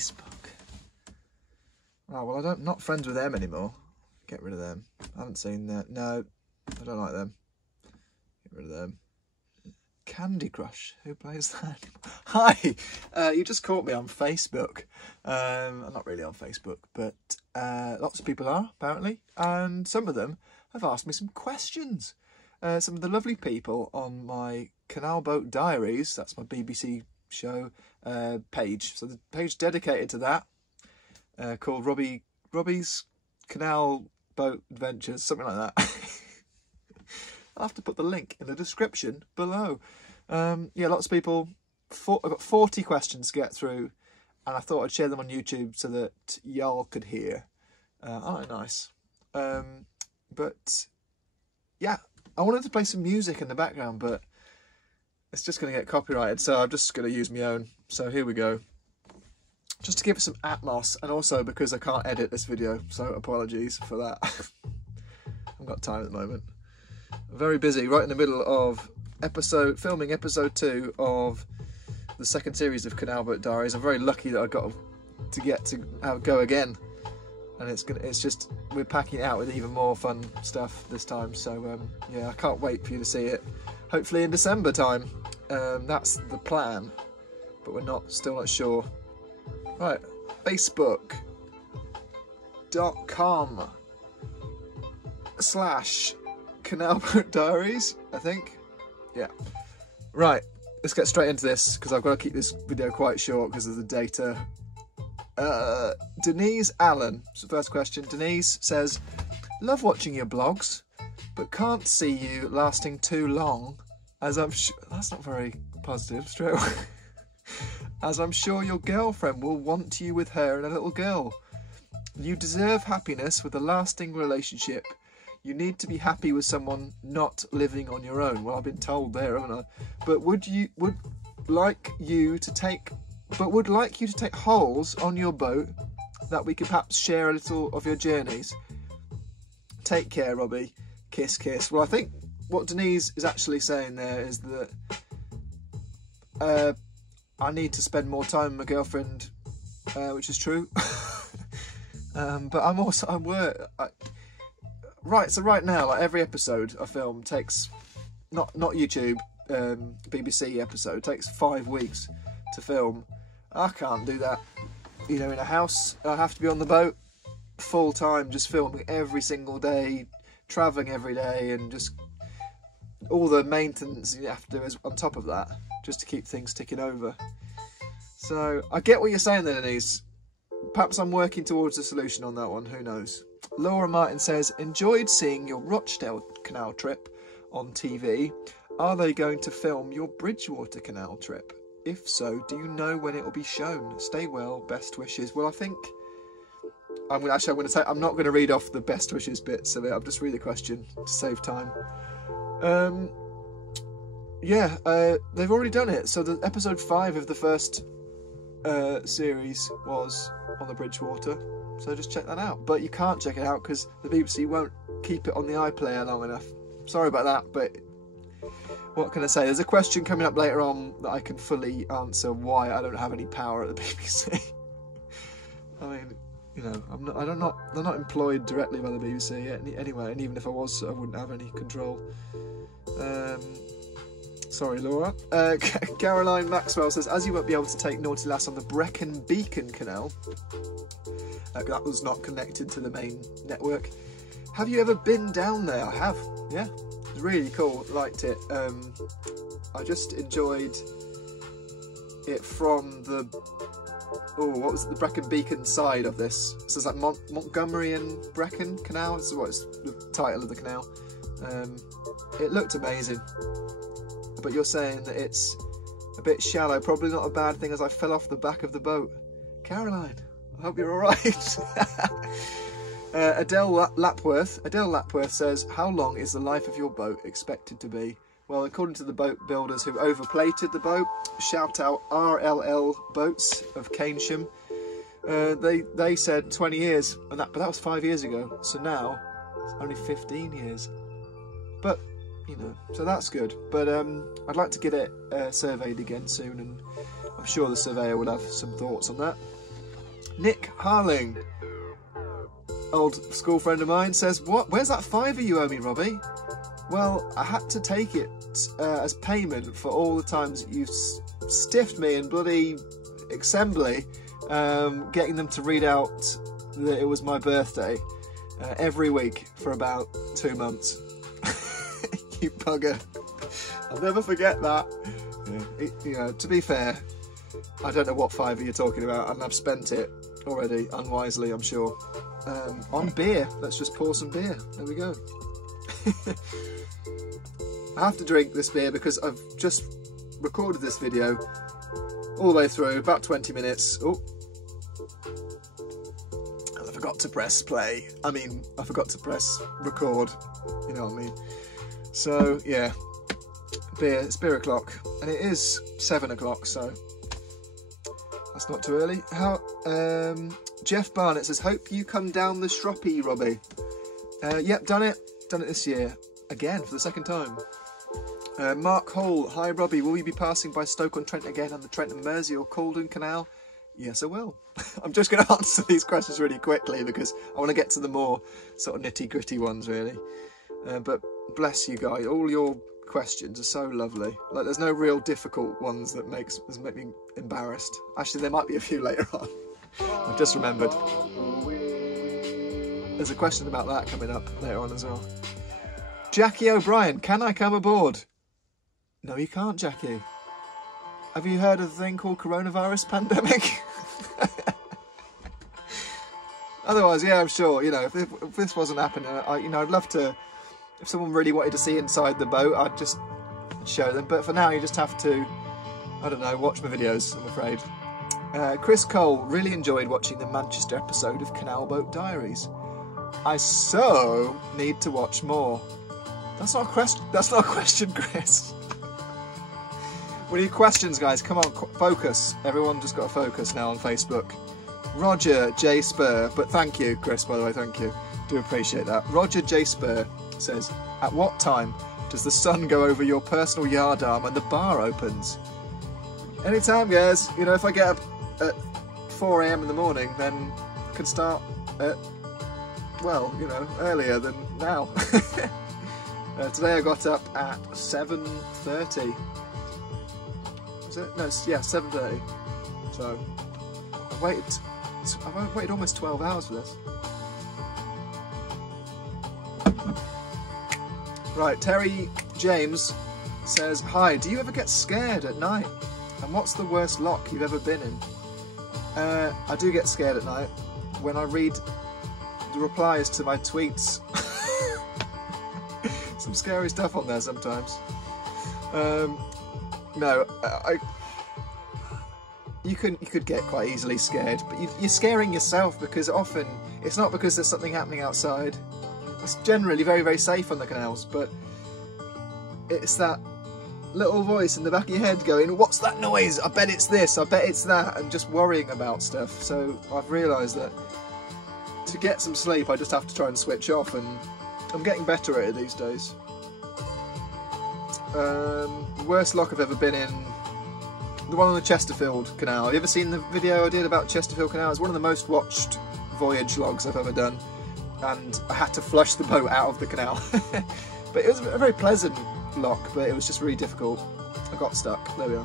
Facebook. Oh, well, I'm not friends with them anymore. Get rid of them. I haven't seen that. No, I don't like them. Get rid of them. Candy Crush. Who plays that? Hi. You just caught me on Facebook. I'm not really on Facebook, but lots of people are, apparently. And some of them have asked me some questions. Some of the lovely people on my Canal Boat Diaries, that's my BBC show page. So the page dedicated to that, called Robbie's Canal Boat Adventures, something like that. I'll have to put the link in the description below. Yeah, lots of people. I've got 40 questions to get through, and I thought I'd share them on YouTube so that y'all could hear. Aren't they nice? But yeah, I wanted to play some music in the background, but it's just going to get copyrighted, so I'm just going to use my own. So here we go. Just to give it some atmos, and also because I can't edit this video, so apologies for that. I haven't got time at the moment. I'm very busy, right in the middle of filming episode 2 of the second series of Canal Boat Diaries. I'm very lucky that I got to get to go again, and it's just, we're packing it out with even more fun stuff this time. So yeah, I can't wait for you to see it. Hopefully in December time. That's the plan, but we're still not sure. Right, facebook.com/Canal Boat Diaries, I think. Yeah. Right, let's get straight into this, because I've got to keep this video quite short because of the data. Denise Allen, so first question. Denise says, love watching your blogs, but can't see you lasting too long, as I'm sure... That's not very positive, straight away. As I'm sure your girlfriend will want you with her and a little girl. You deserve happiness with a lasting relationship. You need to be happy with someone, not living on your own. Well, I've been told there, haven't I? But would like you to take holes on your boat that we could perhaps share a little of your journeys. Take care, Robbie. Kiss, kiss. Well, I think what Denise is actually saying there is that I need to spend more time with my girlfriend, which is true. But right, so right now, like every episode I film takes, not YouTube, BBC episode, takes 5 weeks to film. I can't do that, you know, in a house. I have to be on the boat full time, just filming every single day, travelling every day, and just all the maintenance you have to do is on top of that, just to keep things ticking over. So I get what you're saying there, Denise. Perhaps I'm working towards a solution on that one, who knows. Laura Martin says, enjoyed seeing your Rochdale Canal trip on TV. Are they going to film your Bridgewater Canal trip? If so, do you know when it will be shown? Stay well, best wishes. Well, I think I'm going to say, I'm not going to read off the best wishes bits of it. I'll just read the question to save time. Yeah, they've already done it. So the episode 5 of the first series was on the Bridgewater, so just check that out. But you can't check it out because the BBC won't keep it on the iPlayer long enough. Sorry about that, but what can I say? There's a question coming up later on that I can fully answer why I don't have any power at the BBC. I mean, you know, they're not employed directly by the BBC anyway, and even if I was, I wouldn't have any control. Sorry, Laura. Caroline Maxwell says, as you won't be able to take Naughty Lass on the Brecon Beacon Canal, that was not connected to the main network. Have you ever been down there? I have, yeah. It was really cool, liked it. I just enjoyed it from the, what was it, the Brecon Beacon side of this. So it's like Montgomery and Brecon Canal, this is what's the title of the canal. It looked amazing. But you're saying that it's a bit shallow. Probably not a bad thing, as I fell off the back of the boat. Caroline, I hope you're all right. Adele Lapworth says, how long is the life of your boat expected to be? Well, according to the boat builders who overplated the boat, shout out RLL Boats of Keynsham, they said 20 years, but that was 5 years ago. So now it's only 15 years. But you know, so that's good. But I'd like to get it surveyed again soon, and I'm sure the surveyor will have some thoughts on that. Nick Harling, old school friend of mine, says, "What? Where's that £5 you owe me, Robbie?" Well, I had to take it as payment for all the times that you've stiffed me in bloody assembly, getting them to read out that it was my birthday every week for about 2 months. You bugger. I'll never forget that. You know, to be fair, I don't know what £5 you're talking about, and I've spent it already, unwisely, I'm sure. On beer. Let's just pour some beer. There we go. I have to drink this beer because I've just recorded this video all the way through, about 20 minutes. Oh, and I forgot to press play. I mean, I forgot to press record. You know what I mean? So, yeah. Beer. It's beer o'clock. And it is 7 o'clock, so that's not too early. How? Jeff Barnett says, "Hope you come down the Shroppy, Robbie." Yep, done it. Done it this year. Again, for the second time. Mark Hall, "Hi Robbie, will you be passing by Stoke-on-Trent again on the Trent and Mersey or Calden Canal?" Yes, I will. I'm just going to answer these questions really quickly because I want to get to the more sort of nitty-gritty ones, really. But bless you guys, all your questions are so lovely. Like, there's no real difficult ones that make me embarrassed. Actually, there might be a few later on. I've just remembered. There's a question about that coming up later on as well. Jackie O'Brien, "Can I come aboard?" No, you can't, Jackie. Have you heard of a thing called coronavirus pandemic? Otherwise, yeah, I'm sure, you know, if this wasn't happening, I'd love to, if someone really wanted to see inside the boat, I'd just show them. But for now, you just have to, I don't know, watch my videos, I'm afraid. Chris Cole, "Really enjoyed watching the Manchester episode of Canal Boat Diaries. I so need to watch more." That's not a question. That's not a question, Chris. We need questions, guys. Come on, focus. Everyone just got to focus now on Facebook. Roger J Spur, but thank you, Chris, by the way, thank you. Do appreciate that. Roger J Spur says, "At what time does the sun go over your personal yard arm and the bar opens?" Anytime, guys. You know, if I get up at 4 AM in the morning, then I can start at, well, you know, earlier than now. Today I got up at 7:30. Was it? No, yeah, 7:30. So I've waited almost 12 hours for this. Right, Terry James says, "Hi, do you ever get scared at night? And what's the worst lock you've ever been in?" I do get scared at night when I read the replies to my tweets. Some scary stuff on there sometimes. No, you could get quite easily scared, but you're scaring yourself because often it's not because there's something happening outside. It's generally very, very safe on the canals, but it's that little voice in the back of your head going, "What's that noise? I bet it's this, I bet it's that," and just worrying about stuff. So I've realised that to get some sleep I just have to try and switch off, and I'm getting better at it these days. Worst lock I've ever been in, the one on the Chesterfield Canal. Have you ever seen the video I did about Chesterfield Canal? It's one of the most watched voyage logs I've ever done, and I had to flush the boat out of the canal. But it was a very pleasant lock, but it was just really difficult. I got stuck. There we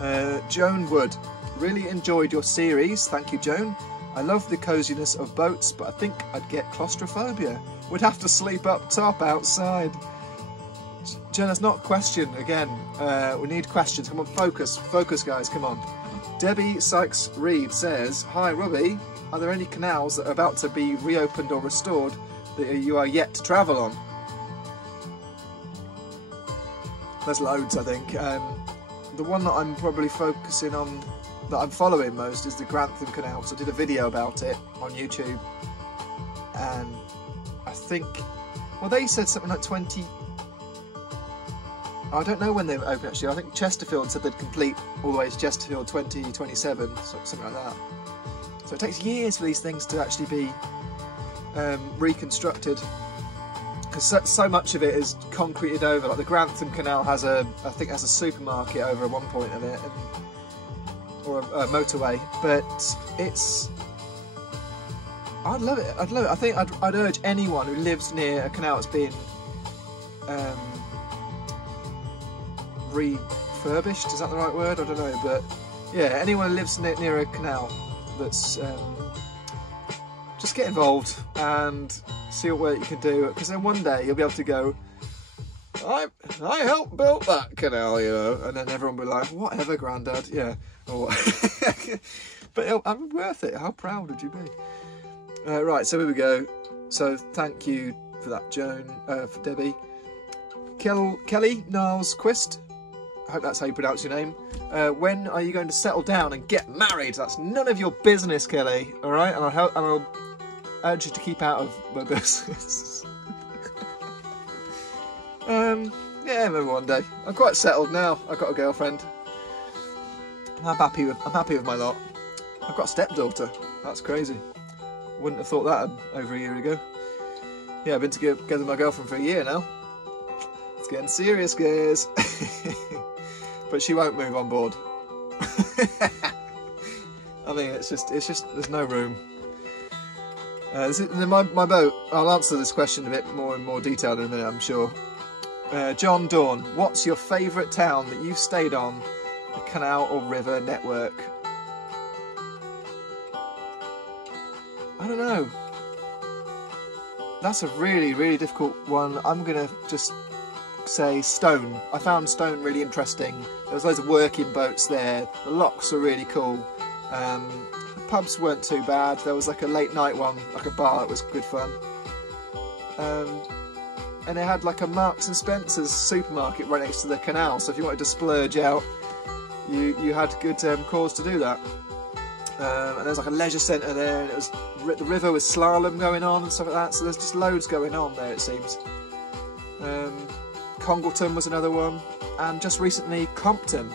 are. Joan Wood, "Really enjoyed your series. Thank you, Joan. I love the coziness of boats, but I think I'd get claustrophobia. Would have to sleep up top outside." Jen, that's not a question. Again, we need questions. Come on, focus. Focus, guys, come on. Debbie Sykes-Reed says, "Hi, Robbie. Are there any canals that are about to be reopened or restored that you are yet to travel on?" There's loads, I think. The one that I'm probably focusing on, that I'm following most, is the Grantham Canal. So I did a video about it on YouTube, and I think, well, they said something like 20... I don't know when they open actually. I think Chesterfield said they'd complete all the way to Chesterfield 2027, something like that. So it takes years for these things to actually be reconstructed, because so much of it is concreted over. Like the Grantham Canal has I think has a supermarket over at one point of it, and or a motorway, but it's... I'd love it. I'd love it. I think I'd urge anyone who lives near a canal that's been refurbished. Is that the right word? I don't know, but yeah, anyone who lives near a canal that's just get involved and see what work you can do, because then one day you'll be able to go, I helped build that canal, you know, and then everyone will be like, whatever, Grandad, yeah. Or but it'll be worth it. How proud would you be? Right, so here we go. So thank you for that, Joan, for Debbie. Kelly Niles Quist, I hope that's how you pronounce your name. When are you going to settle down and get married? That's none of your business, Kelly. All right, and I'll urge you to keep out of my business. Yeah, maybe one day. I'm quite settled now. I've got a girlfriend. I'm happy with my lot. I've got a stepdaughter. That's crazy. Wouldn't have thought that over a year ago. Yeah, I've been together with my girlfriend for a year now. It's getting serious, guys. But she won't move on board. I mean, it's just there's no room. My boat. I'll answer this question a bit more in more detail in a minute, I'm sure. John Dawn, what's your favourite town that you've stayed on the canal or river network? I don't know. That's a really, really difficult one. I'm going to just say Stone. I found Stone really interesting. There was loads of working boats there. The locks were really cool. The pubs weren't too bad. There was like a late night one, like a bar that was good fun. And they had like a Marks and Spencer's supermarket right next to the canal, so if you wanted to splurge out, you had good cause to do that. And there was like a leisure centre there, and it was the river with slalom going on and stuff like that, so there's just loads going on there, it seems. Congleton was another one, and just recently Compton,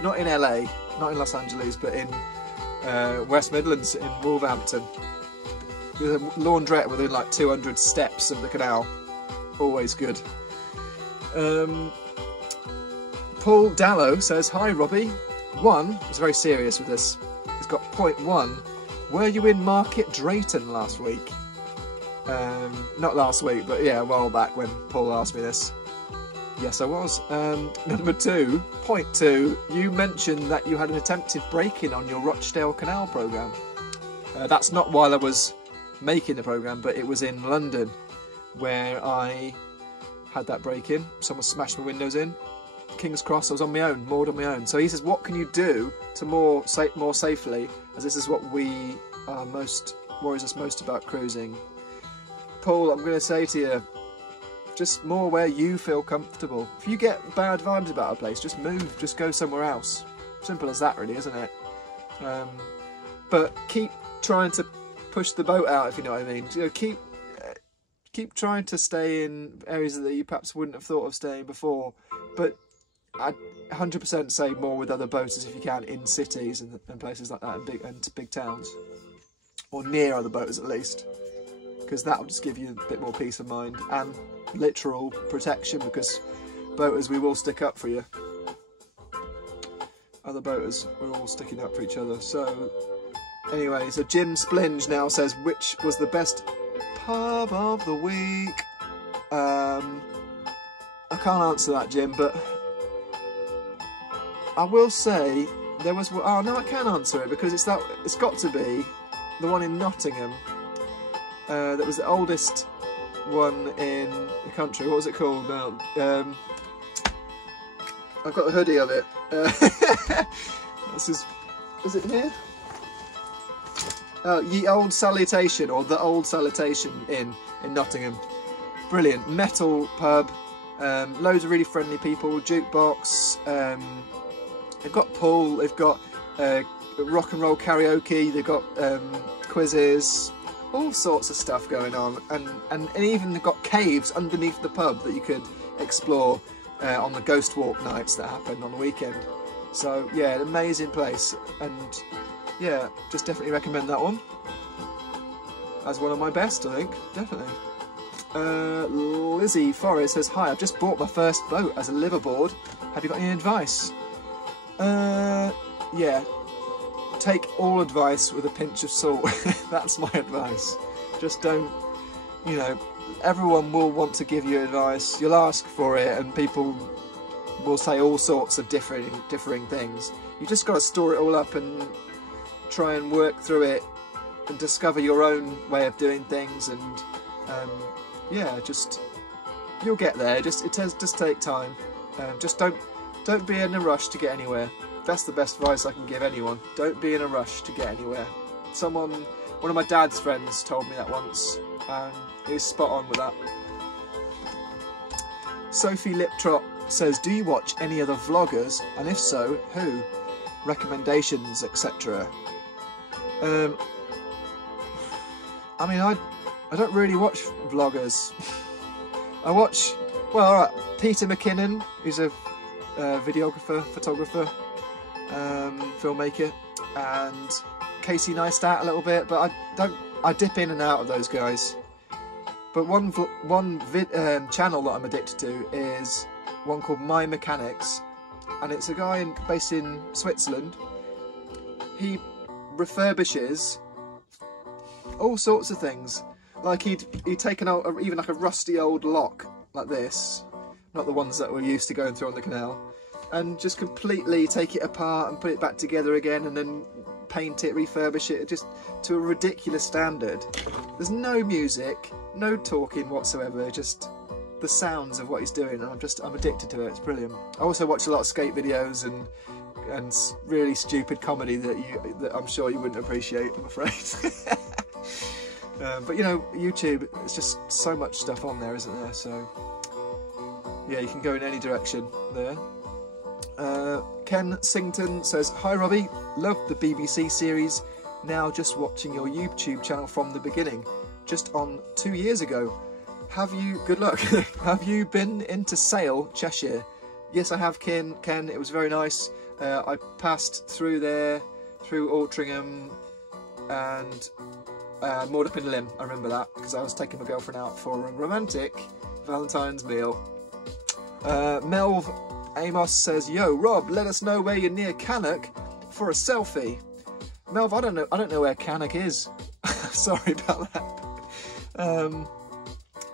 not in LA, not in Los Angeles, but in West Midlands, in Wolverhampton. There's a laundrette within like 200 steps of the canal. Always good. Paul Dallow says, hi Robbie. He's very serious with this. He's got point 1. Were you in Market Drayton last week? Not last week, but yeah, a while back when Paul asked me this. Yes, I was. Number 2, point 2, you mentioned that you had an attempted break-in on your Rochdale Canal programme. That's not while I was making the programme, but it was in London where I had that break-in. Someone smashed my windows in. King's Cross, I was on my own, moored on my own. So he says, what can you do to more safely, as this is what worries us most about cruising. Paul, I'm going to say to you, just more where you feel comfortable. If you get bad vibes about a place, just move, just go somewhere else. Simple as that, really, isn't it? But keep trying to push the boat out, if you know what I mean. You know, keep trying to stay in areas that you perhaps wouldn't have thought of staying before, but I'd 100% say more with other boaters if you can, in cities and places like that, and big towns, or near other boaters at least, because that will just give you a bit more peace of mind and literal protection, because boaters, we will stick up for you. Other boaters, we're all sticking up for each other. So anyway, so Jim Splinge now says, which was the best pub of the week? I can't answer that, Jim, but I will say there was. Oh no, I can answer it, because it's got to be the one in Nottingham. That was the oldest one in the country. What was it called now? I've got a hoodie of it. Is it here? Ye Old Salutation, or the Old Salutation in Nottingham. Brilliant metal pub. Loads of really friendly people. Jukebox. They've got pool. They've got rock and roll karaoke. They've got quizzes. All sorts of stuff going on, and even they've got caves underneath the pub that you could explore on the ghost walk nights that happen on the weekend. So yeah, an amazing place, and yeah, just definitely recommend that one as one of my best, I think, definitely. Lizzie Forrest says, hi, I've just bought my first boat as a liverboard. Have you got any advice? yeah, take all advice with a pinch of salt. That's my advice. Just don't, you know, everyone will want to give you advice. You'll ask for it and people will say all sorts of differing things. You just got to store it all up and try and work through it and discover your own way of doing things, and yeah, just you'll get there. It does just take time. Just don't be in a rush to get anywhere. That's the best advice I can give anyone. Don't be in a rush to get anywhere. One of my dad's friends told me that once, and he's spot on with that. Sophie Liptrot says, do you watch any other vloggers, and if so, who? Recommendations, etc. I mean, I don't really watch vloggers. I watch, well, alright, Peter McKinnon, who's a videographer, photographer, filmmaker, and Casey Neistat a little bit, but I dip in and out of those guys. But one channel that I'm addicted to is one called My Mechanics, and it's a guy based in Switzerland. He refurbishes all sorts of things. Like he'd taken out even like a rusty old lock like this, not the ones that we're used to going through on the canal, and just completely take it apart and put it back together again, and then paint it, refurbish it, just to a ridiculous standard. There's no music, no talking whatsoever, just the sounds of what he's doing, and I'm addicted to it. It's brilliant. I also watch a lot of skate videos and really stupid comedy that I'm sure you wouldn't appreciate, I'm afraid. But you know, YouTube, it's just so much stuff on there, isn't there? So yeah, you can go in any direction there. Ken Sington says, hi Robbie, loved the BBC series, now just watching your YouTube channel from the beginning, just on 2 years ago. Have you, good luck, have you been into Sale, Cheshire? Yes, I have, Ken, it was very nice. I passed through there, through Altrincham, and moored up in Lymm. I remember that, because I was taking my girlfriend out for a romantic Valentine's meal. Melv Amos says, yo Rob, let us know where you're near Cannock for a selfie. Melv, I don't know where Cannock is. Sorry about that.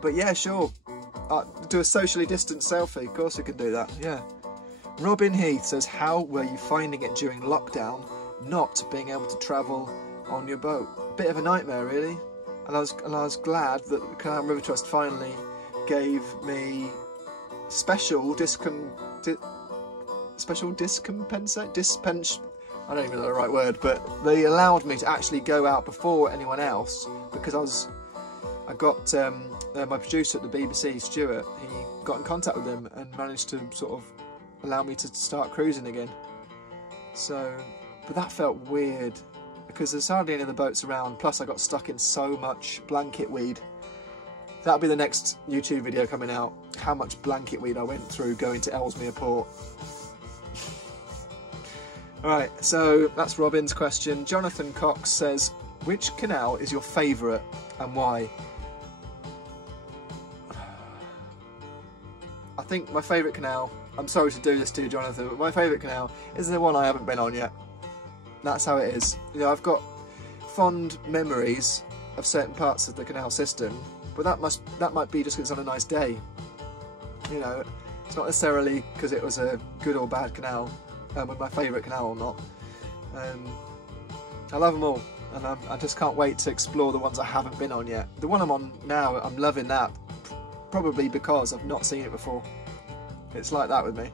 But yeah, sure. Do a socially distanced selfie. Of course we can do that, yeah. Robin Heath says, how were you finding it during lockdown, not being able to travel on your boat? Bit of a nightmare, really. And I was glad that the Canal River Trust finally gave me special I don't even know the right word, but they allowed me to actually go out before anyone else, because I got my producer at the BBC, Stuart, he got in contact with them and managed to sort of allow me to start cruising again. So, but that felt weird, because there's hardly any of the boats around, plus I got stuck in so much blanket weed. That'll be the next YouTube video coming out, how much blanket weed I went through going to Ellesmere Port. Alright, so that's Robin's question. Jonathan Cox says, which canal is your favourite and why? I think my favourite canal, I'm sorry to do this to you, Jonathan, but my favourite canal is the one I haven't been on yet. That's how it is. You know, I've got fond memories of certain parts of the canal system, but that might be just because it's on a nice day. You know, it's not necessarily because it was a good or bad canal, with my favourite canal or not. I love them all, and I just can't wait to explore the ones I haven't been on yet. The one I'm on now, I'm loving that, probably because I've not seen it before. It's like that with me.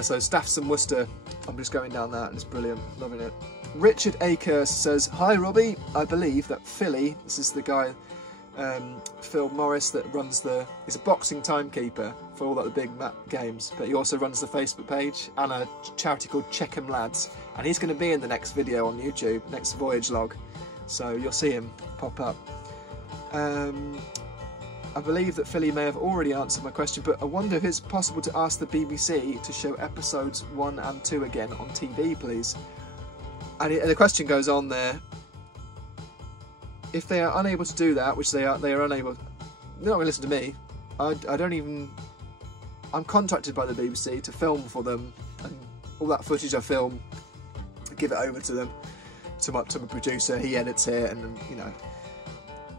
So Staffs and Worcester, I'm just going down that and it's brilliant, loving it. Richard Akers says, hi Robbie, I believe that Philly, this is the guy, Phil Morris, that runs he's a boxing timekeeper for all the big games, but he also runs the Facebook page and a charity called Checkham Lads, and he's going to be in the next video on YouTube, next voyage log, so you'll see him pop up. I believe that Philly may have already answered my question, but I wonder if it's possible to ask the BBC to show episodes 1 and 2 again on TV, please. And the question goes on there, if they are unable to do that, which they are unable, they're not going to listen to me. I'm contracted by the BBC to film for them, and all that footage I film give it over to them, to my producer. He edits it, and then, you know,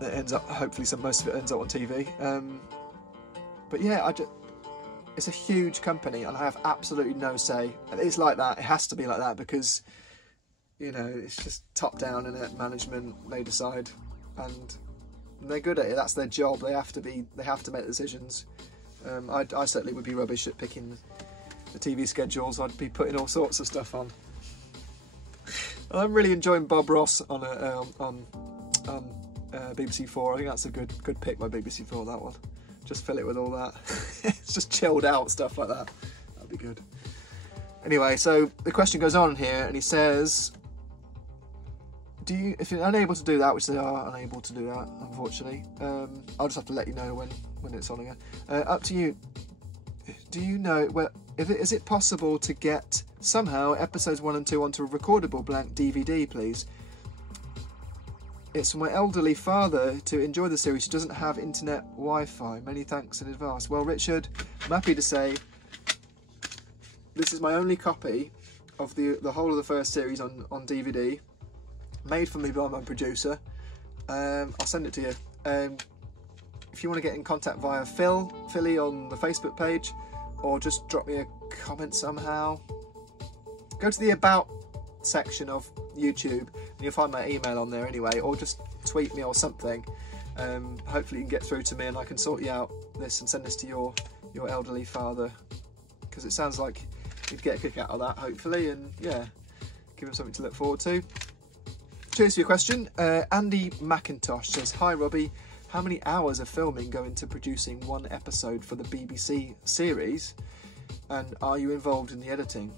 it ends up, hopefully most of it ends up on TV. But yeah, it's a huge company, and I have absolutely no say. It's like that. It has to be like that because, you know, it's just top down, and management, they decide, and they're good at it. That's their job. They have to make decisions. I certainly would be rubbish at picking the TV schedules. I'd be putting all sorts of stuff on. I'm really enjoying Bob Ross on BBC 4. I think that's a good pick by BBC 4, that one. Just fill it with all that. It's just chilled out stuff like that. That'd be good. Anyway, so the question goes on here, and he says, if you're unable to do that, which they are unable to do that, unfortunately, I'll just have to let you know when it's on again. Up to you. Do you know is it possible to get somehow episodes 1 and 2 onto a recordable blank DVD, please? It's for my elderly father to enjoy the series. He doesn't have internet Wi-Fi. Many thanks in advance. Well, Richard, I'm happy to say this is my only copy of the whole of the first series on DVD, made for me by my producer. I'll send it to you. If you want to get in contact via Philly on the Facebook page, or just drop me a comment somehow, go to the About section of YouTube and you'll find my email on there anyway, or just tweet me or something. Hopefully you can get through to me and I can sort you out this and send this to your elderly father, because it sounds like you'd get a kick out of that, hopefully, and yeah, give him something to look forward to. Cheers for your question. Andy McIntosh says, hi Robbie, how many hours of filming go into producing one episode for the BBC series, and are you involved in the editing?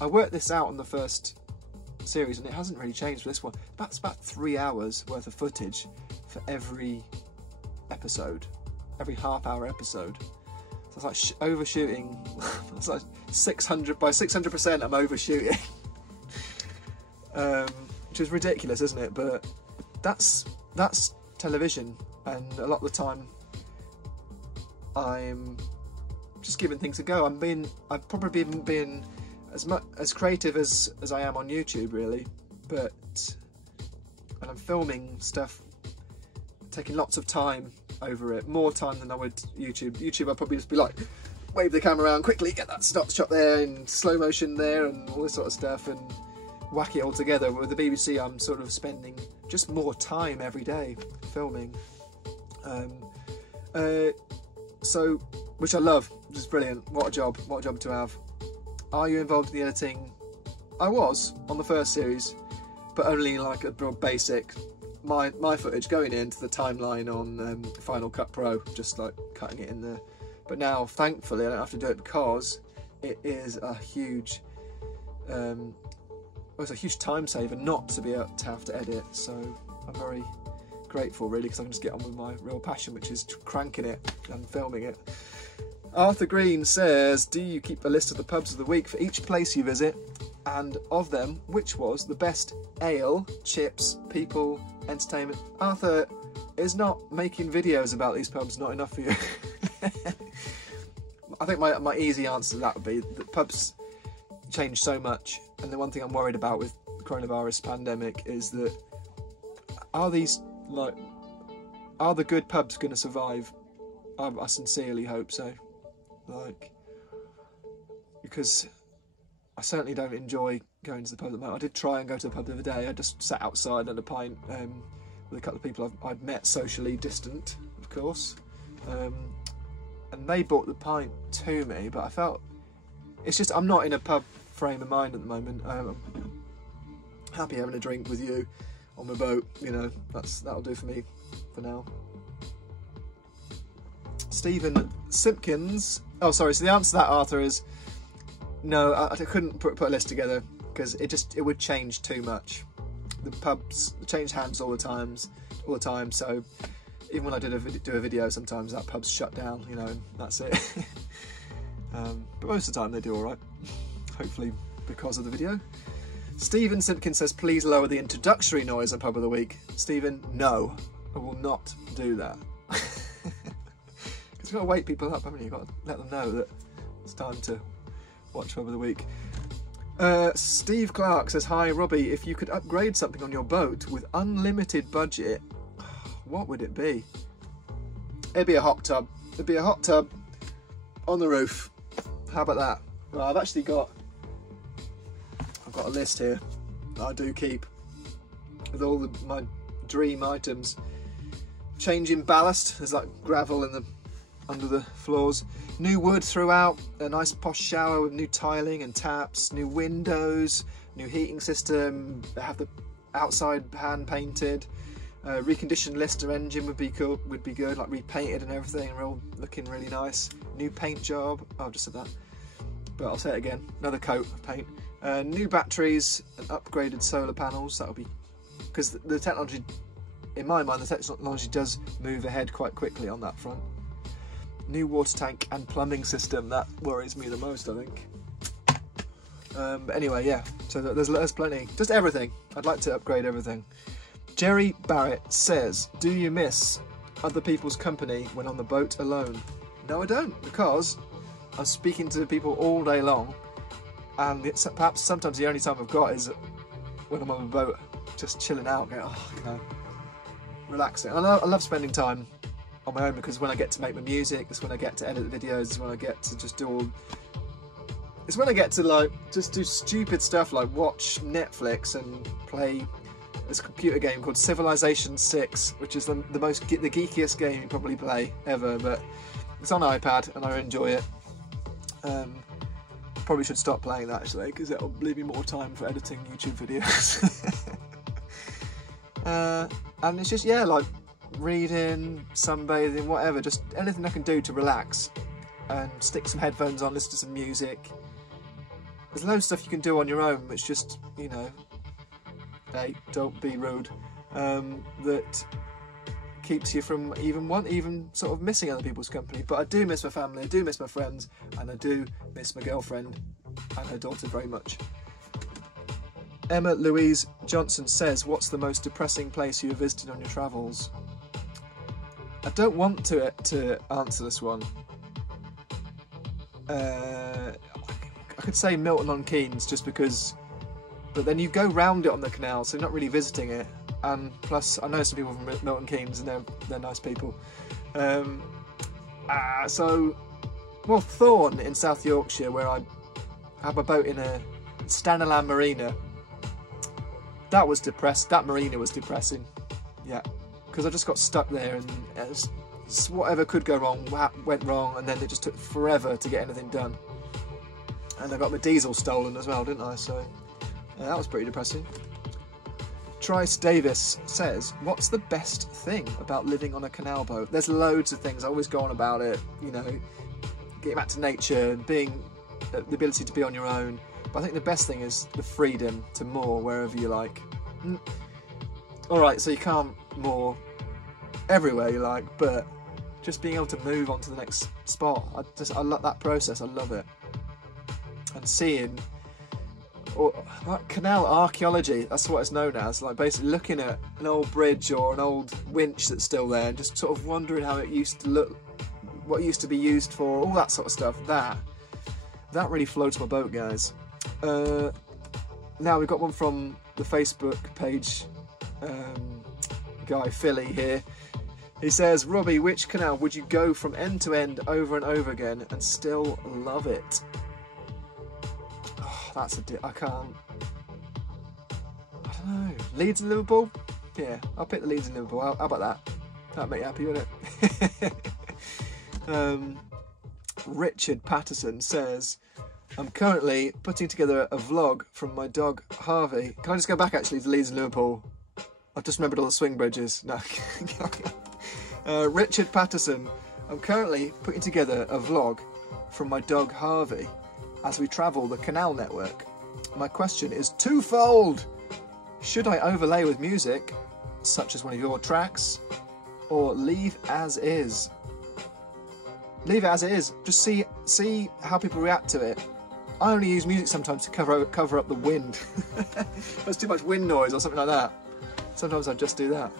I worked this out on the first series and it hasn't really changed for this one. That's about 3 hours worth of footage for every episode, every half-hour episode. So it's like overshooting. It's like 600%. I'm overshooting, which is ridiculous, isn't it? But that's television, and a lot of the time I'm just giving things a go. I've probably even been as creative as I am on YouTube, really, and I'm filming stuff, taking lots of time over it, more time than I would YouTube. YouTube, I'd probably just be like, wave the camera around quickly, get that stop shot there and slow motion there and all this sort of stuff, and whack it all together. With the BBC, I'm sort of spending just more time every day filming, so, which I love, which is brilliant. What a job to have. Are you involved in the editing? I was on the first series, but only like a broad basic, my footage going into the timeline on Final Cut Pro, just like cutting it in there. But now, thankfully, I don't have to do it, because it is a huge it's a huge time saver not to be able to have to edit. So I'm very grateful, really, because I can just get on with my real passion, which is cranking it and filming it. Arthur Green says, do you keep a list of the pubs of the week for each place you visit, and of them, which was the best ale, chips, people, entertainment? Arthur, is not making videos about these pubs not enough for you? I think my easy answer to that would be that pubs change so much, and the one thing I'm worried about with the coronavirus pandemic is that are the good pubs going to survive? I sincerely hope so. Because I certainly don't enjoy going to the pub at the moment. I did try and go to the pub the other day. I just sat outside at a pint with a couple of people I'd met socially distant, of course, and they bought the pint to me, but I felt it's just I'm not in a pub frame of mind at the moment. I'm happy having a drink with you on my boat, you know, that'll do for me for now. Stephen Simpkins, oh sorry, so the answer to that, Arthur, is no, I couldn't put a list together, because it would change too much. The pubs change hands all the time, so even when I do a video, sometimes that pub's shut down, you know, and that's it. But most of the time they do alright, hopefully because of the video. Stephen Simpkins says, please lower the introductory noise on Pub of the Week. Stephen, no, I will not do that. Because you've got to wake people up, haven't you? You've got to let them know that it's time to watch Pub of the Week. Steve Clark says, hi Robbie, if you could upgrade something on your boat with unlimited budget, what would it be? It'd be a hot tub. It'd be a hot tub on the roof. How about that? Well, I've got a list here that I do keep with all my dream items. Changing ballast, there's like gravel under the floors. New wood throughout, a nice posh shower with new tiling and taps, new windows, new heating system, have the outside hand painted, reconditioned Lister engine would be cool, would be good, like repainted and everything, and all looking really nice. New paint job, oh, I've just said that, but I'll say it again, another coat of paint. New batteries and upgraded solar panels, that'll be, because the technology, in my mind, the technology does move ahead quite quickly on that front. New water tank and plumbing system, that worries me the most, I think. But anyway, yeah, so there's plenty, just everything. I'd like to upgrade everything. Jerry Barrett says, do you miss other people's company when on the boat alone? No, I don't, because I'm speaking to people all day long, and it's perhaps sometimes the only time I've got is when I'm on the boat, just chilling out, going, oh, you know, relaxing. I love spending time on my own, because when I get to make my music, it's when I get to edit the videos, it's when I get to just do all, it's when I get to like just do stupid stuff like watch Netflix and play this computer game called Civilization 6, which is the geekiest game you probably play ever, but it's on iPad and I enjoy it. Probably should stop playing that actually, because it'll leave me more time for editing YouTube videos. And it's just, yeah, like reading, sunbathing, whatever, just anything I can do to relax, and stick some headphones on, listen to some music. There's loads of stuff you can do on your own, which just, you know, hey, don't be rude, that keeps you from even sort of missing other people's company. But I do miss my family, I do miss my friends, and I do miss my girlfriend and her daughter very much. Emma Louise Johnson says, what's the most depressing place you have visited on your travels? I don't want to answer this one. I could say Milton on Keynes, just because, but then you go round it on the canal, so you're not really visiting it. And plus, I know some people from Milton Keynes, and they're nice people. So, well, Thorn in South Yorkshire, where I have a boat in a Staniland Marina. That was depressed. That marina was depressing. Yeah, because I just got stuck there, and whatever could go wrong went wrong, and then it just took forever to get anything done. And I got my diesel stolen as well, didn't I? So that was pretty depressing. Trice Davis says, what's the best thing about living on a canal boat? There's loads of things. I always go on about it. You know, getting back to nature, being the ability to be on your own. But I think the best thing is the freedom to moor wherever you like. Alright, so you can't moor everywhere you like, but just being able to move on to the next spot. I love that process, I love it. And seeing, or like canal archaeology, that's what it's known as, like basically looking at an old bridge or an old winch that's still there, and just sort of wondering how it used to look, what it used to be used for, all that sort of stuff. That really floats my boat, guys. Now we've got one from the Facebook page guy Philly here. He says, Robbie, which canal would you go from end to end over and over again and still love it? Oh, that's I don't know. Leeds and Liverpool? Yeah, I'll pick the Leeds and Liverpool. How about that? That'd make you happy, wouldn't it? Richard Patterson says, I'm currently putting together a vlog from my dog Harvey. Can I just go back actually to Leeds and Liverpool? I've just remembered all the swing bridges. No. Richard Patterson, I'm currently putting together a vlog from my dog Harvey as we travel the Canal network. My question is twofold. Should I overlay with music, such as one of your tracks, or leave as is? Leave it as it is. Just see how people react to it. I only use music sometimes to cover up the wind. If there's too much wind noise or something like that, sometimes I just do that.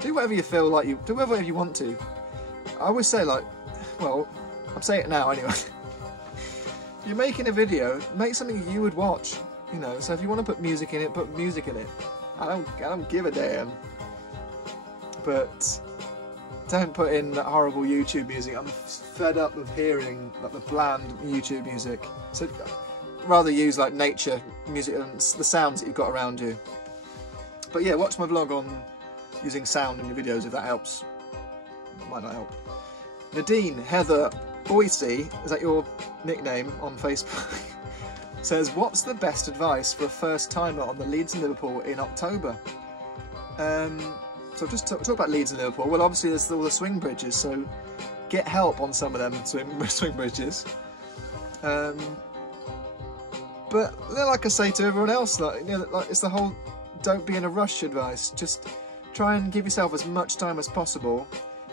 Do whatever you feel like you do, whatever you want to. I always say, like, well, I'm saying it now anyway. you're making a video, make something you would watch, you know. So if you want to put music in it, put music in it. I don't give a damn. But don't put in that horrible YouTube music. I'm fed up of hearing like the bland YouTube music. So rather use like nature music and the sounds that you've got around you. But yeah, watch my vlog on using sound in your videos if that helps. It might not help. Nadine Heather Boise, is that your nickname on Facebook? Says, what's the best advice for a first timer on the Leeds and Liverpool in October? So just talk about Leeds and Liverpool. Well, obviously there's all the swing bridges, so get help on some of them swing bridges. But like I say to everyone else, like, you know, like it's the whole don't be in a rush advice. Just try and give yourself as much time as possible,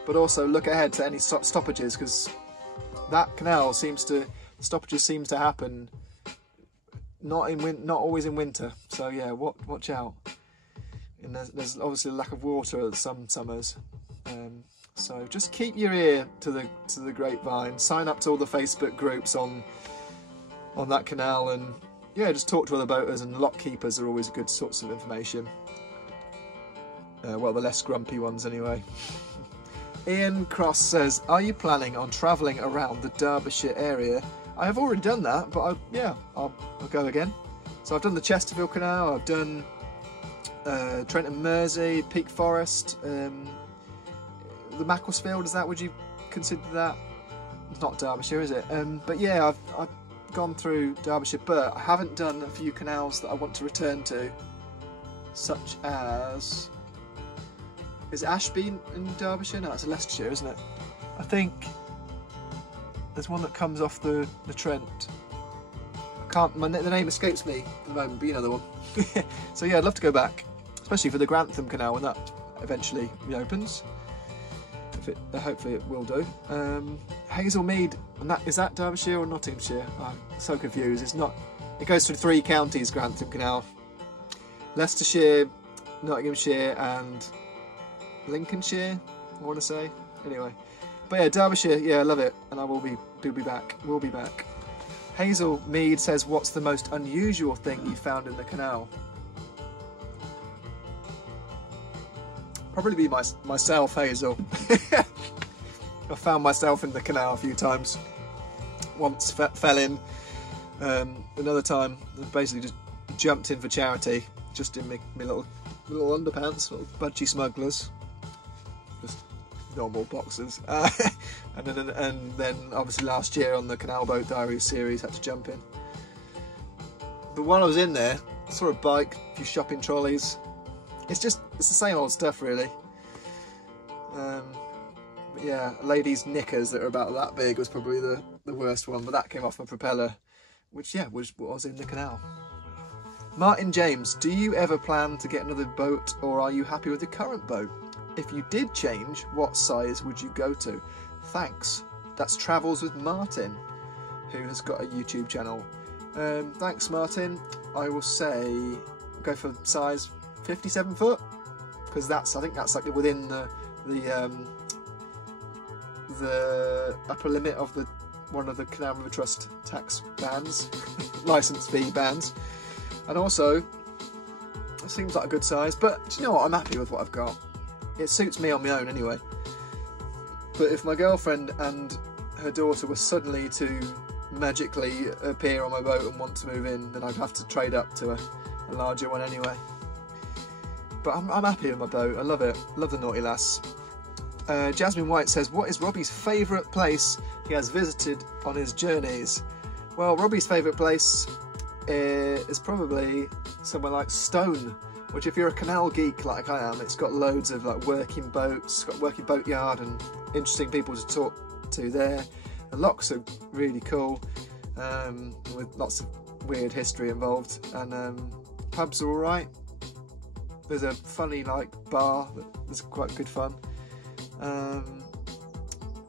but also look ahead to any stoppages, because that canal stoppages seems to happen not always in winter. So yeah, watch out. And there's obviously a lack of water at some summers. So just keep your ear to the grapevine. Sign up to all the Facebook groups on that canal, and yeah, just talk to other boaters, and lock keepers are always good sorts of information. Well, the less grumpy ones anyway. Ian Cross says, are you planning on travelling around the Derbyshire area? I have already done that, but I'll go again. So I've done the Chesterfield Canal, I've done Trent and Mersey, Peak Forest, the Macclesfield, would you consider that? It's not Derbyshire, is it? But yeah, I've gone through Derbyshire, but I haven't done a few canals that I want to return to, such as, is it Ashby in Derbyshire? No, it's Leicestershire, isn't it? I think there's one that comes off the Trent. The name escapes me at the moment, but you know the one. So yeah, I'd love to go back, especially for the Grantham Canal when that eventually reopens. Hopefully it will do. Hazelmead, and is that Derbyshire or Nottinghamshire? I'm so confused. It's not. It goes through 3 counties, Grantham Canal. Leicestershire, Nottinghamshire, and Lincolnshire, I want to say. Anyway, but yeah, Derbyshire, yeah, I love it, and we'll be back. We'll be back. Hazel Mead says, what's the most unusual thing you found in the canal? Probably be myself, Hazel. I found myself in the canal a few times. Once fell in, another time basically just jumped in for charity, just in my little underpants, little budgie smugglers, just normal boxers. And then obviously last year on the Canal Boat Diaries series had to jump in. But while I was in there, I saw a bike, a few shopping trolleys. It's the same old stuff really. But yeah, a lady's knickers that are about that big was probably the worst one, but that came off my propeller, which yeah, was in the canal. Martin James, do you ever plan to get another boat, or are you happy with the current boat? If you did change, what size would you go to? Thanks. That's Travels with Martin, who has got a YouTube channel. Thanks, Martin. I will say go for size 57 foot, because I think that's like within the upper limit of one of the Canal River Trust tax bands, licence fee bands, and also it seems like a good size. But do you know what? I'm happy with what I've got. It suits me on my own anyway. But if my girlfriend and her daughter were suddenly to magically appear on my boat and want to move in, then I'd have to trade up to a larger one anyway. But I'm happy with my boat. I love it. Love the Naughty Lass. Jasmine White says, what is Robbie's favourite place he has visited on his journeys? Well, Robbie's favourite place is probably somewhere like Stone, which if you're a canal geek like I am, it's got loads of like working boats, it's got a working boat yard and interesting people to talk to there. The locks are really cool, with lots of weird history involved, and pubs are alright. There's a funny like bar that's quite good fun.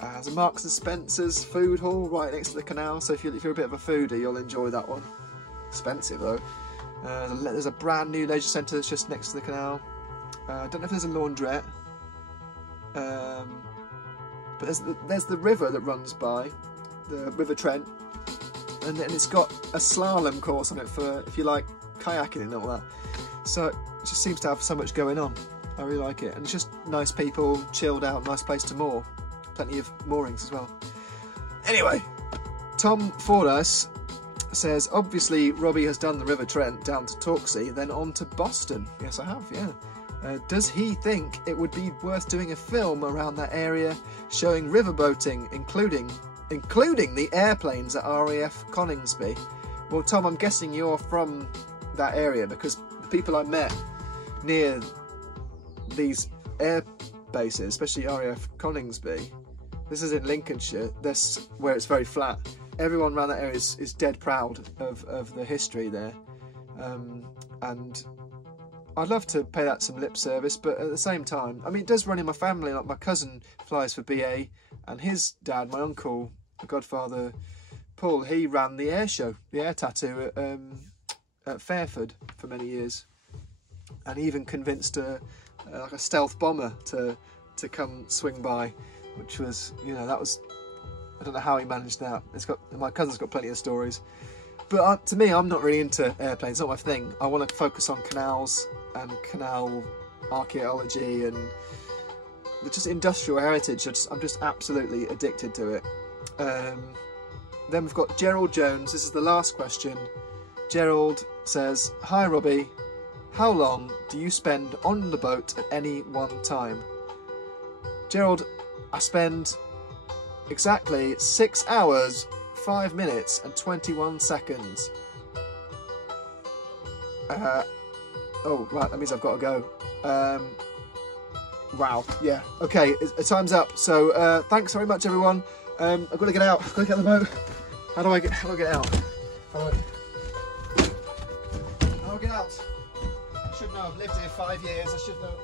There's a Marks and Spencer's food hall right next to the canal, so if you're a bit of a foodie, you'll enjoy that one. Expensive though. There's a brand new leisure centre that's just next to the canal. I don't know if there's a laundrette, but there's the river that runs by, the River Trent, and it's got a slalom course on it for if you like kayaking and all that. So it just seems to have so much going on. I really like it, and it's just nice people, chilled out, nice place to moor. Plenty of moorings as well. Anyway, Tom Fordyce says, obviously Robbie has done the River Trent down to Torksey, then on to Boston. Yes, I have, yeah. Does he think it would be worth doing a film around that area showing riverboating, including the airplanes at RAF Coningsby? Well, Tom, I'm guessing you're from that area, because the people I met near these air bases, especially RAF Coningsby, this is in Lincolnshire, this where it's very flat. Everyone around that area is dead proud of the history there, and I'd love to pay that some lip service, but at the same time, I mean, it does run in my family. Like my cousin flies for BA, and his dad, my uncle, the godfather Paul, he ran the air show, the air tattoo at Fairford for many years, and he even convinced like a stealth bomber to come swing by, which was, you know, that was, I don't know how he managed that. My cousin's got plenty of stories. But to me, I'm not really into airplanes, it's not my thing. I want to focus on canals and canal archaeology and just industrial heritage. I'm just absolutely addicted to it. Then we've got Gerald Jones. This is the last question. Gerald says, hi Robbie, how long do you spend on the boat at any one time? Gerald, I spend exactly 6 hours, 5 minutes and 21 seconds. Oh, right, that means I've got to go. Wow, yeah, okay, time's up. So thanks very much, everyone. I've got to get out. I've got to get on the boat. How do I get out? How do I get out? I should know. I've lived here 5 years. I should know.